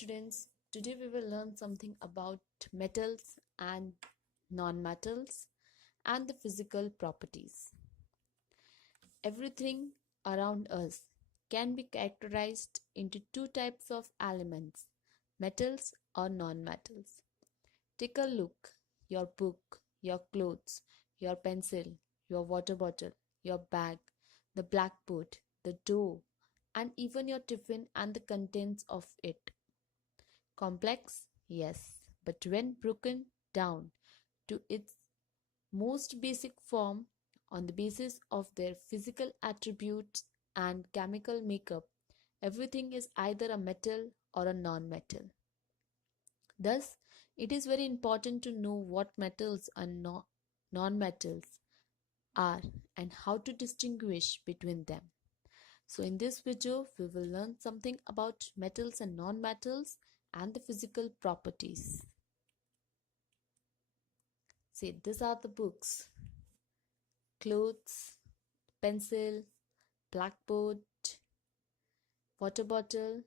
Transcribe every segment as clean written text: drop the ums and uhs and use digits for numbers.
students, today we will learn something about metals and non-metals and the physical properties. Everything around us can be characterized into two types of elements, metals or non-metals. Take a look, your book, your clothes, your pencil, your water bottle, your bag, the blackboard, the door, and even your tiffin and the contents of it. Complex? Yes, but when broken down to its most basic form on the basis of their physical attributes and chemical makeup, everything is either a metal or a non-metal. Thus, it is very important to know what metals and non-metals are and how to distinguish between them. So in this video, we will learn something about metals and non-metals and the physical properties. See, these are the books, clothes, pencil, blackboard, water bottle,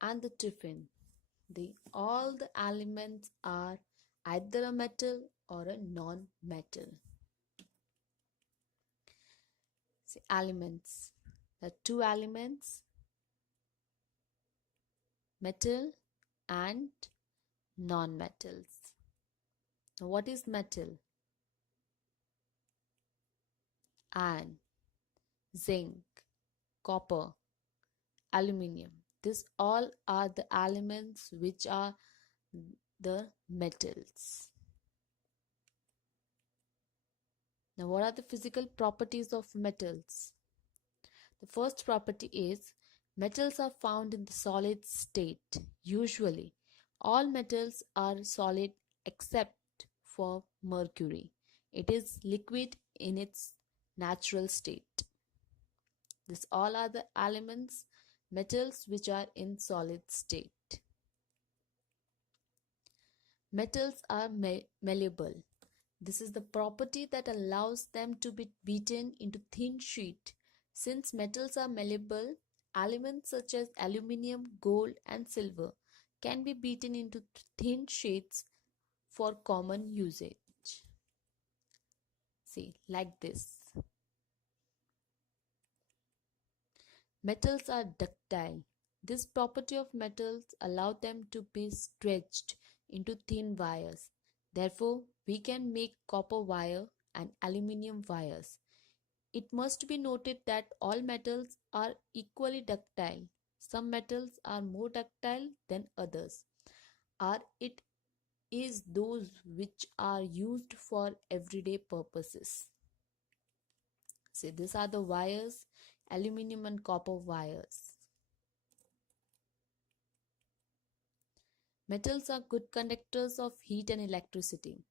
and the tiffin. All the elements are either a metal or a non-metal. See, elements. There are two elements, metal and non-metals. Now, what is metal? Iron, zinc, copper, aluminium. These all are the elements which are the metals. Now, what are the physical properties of metals? The first property is metals are found in the solid state. Usually, all metals are solid except for mercury. It is liquid in its natural state. These all are the elements, metals which are in solid state. Metals are malleable. This is the property that allows them to be beaten into thin sheet. Since metals are malleable, elements such as aluminium, gold, and silver can be beaten into thin sheets for common usage. See, like this. Metals are ductile. This property of metals allows them to be stretched into thin wires. Therefore, we can make copper wire and aluminium wires. It must be noted that all metals are equally ductile. Some metals are more ductile than others. It is those which are used for everyday purposes. See, these are the wires, aluminium and copper wires. Metals are good conductors of heat and electricity.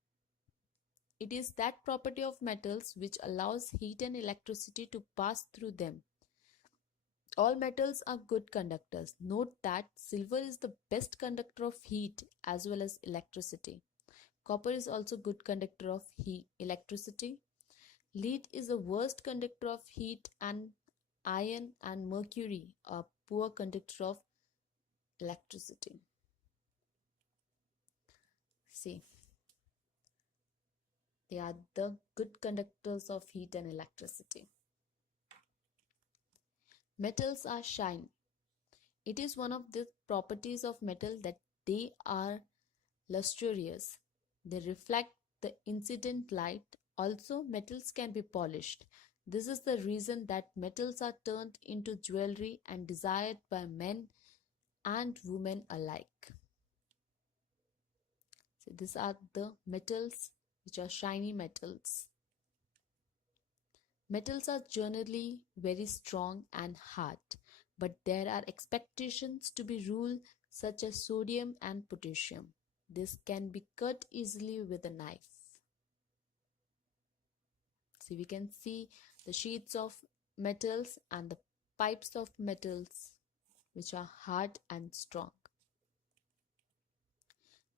It is that property of metals which allows heat and electricity to pass through them. All metals are good conductors. Note that silver is the best conductor of heat as well as electricity. Copper is also good conductor of electricity. Lead is the worst conductor of heat, and iron and mercury are poor conductor of electricity. See, they are the good conductors of heat and electricity. Metals are shiny. It is one of the properties of metal that they are lustrous. They reflect the incident light. Also, metals can be polished. This is the reason that metals are turned into jewelry and desired by men and women alike. So these are the metals which are shiny metals. Metals are generally very strong and hard, but there are exceptions to be rule such as sodium and potassium. This can be cut easily with a knife. So we can see the sheets of metals and the pipes of metals which are hard and strong.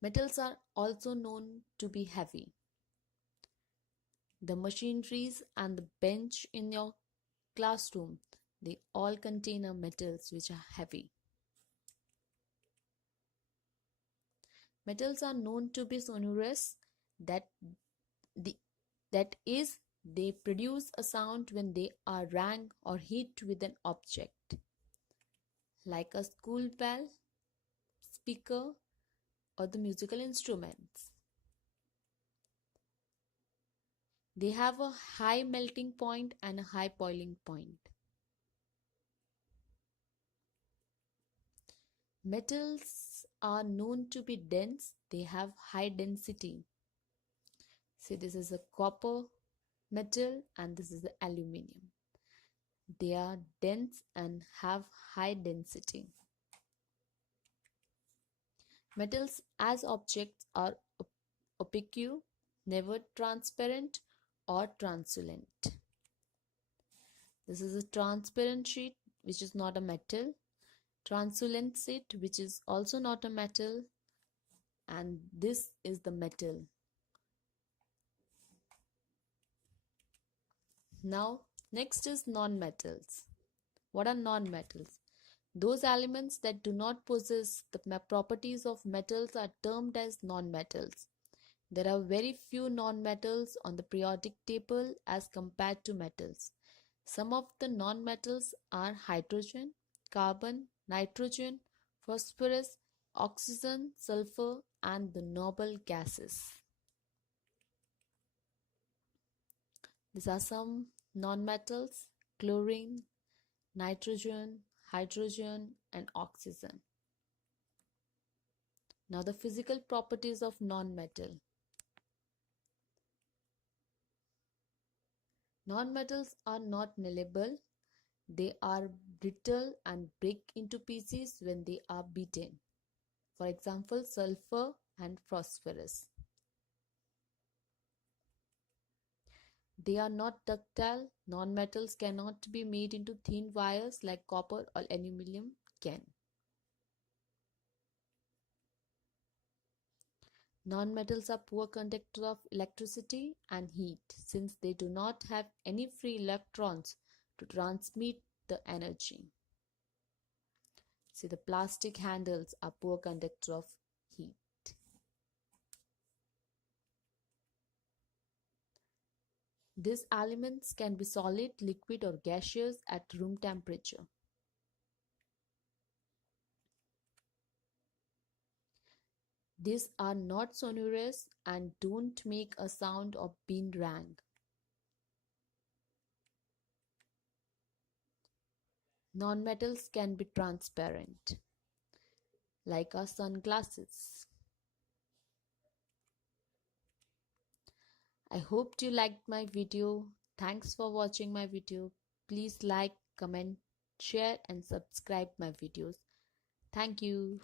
Metals are also known to be heavy. The machineries and the bench in your classroom, they all contain metals which are heavy. Metals are known to be sonorous, that the that is, they produce a sound when they are rang or hit with an object, like a school bell, speaker, or the musical instruments. They have a high melting point and a high boiling point. Metals are known to be dense, they have high density. See, this is a copper metal and this is the aluminium. They are dense and have high density. Metals as objects are opaque, never transparent or translucent. This is a transparent sheet which is not a metal, translucent sheet which is also not a metal, and this is the metal. Now, next is non-metals. What are non-metals? Those elements that do not possess the properties of metals are termed as non-metals. There are very few non-metals on the periodic table as compared to metals. Some of the non-metals are hydrogen, carbon, nitrogen, phosphorus, oxygen, sulfur, and the noble gases. These are some non-metals: chlorine, nitrogen, hydrogen, and oxygen. Now the physical properties of non-metal. Non-metals are not malleable. They are brittle and break into pieces when they are beaten. For example, sulfur and phosphorus. They are not ductile. Non-metals cannot be made into thin wires like copper or aluminum can. Non-metals are poor conductors of electricity and heat since they do not have any free electrons to transmit the energy. See, the plastic handles are poor conductors of heat. These elements can be solid, liquid, or gaseous at room temperature. These are not sonorous and don't make a sound of being rang. Non-metals can be transparent, like our sunglasses. I hope you liked my video. Thanks for watching my video. Please like, comment, share and subscribe my videos. Thank you.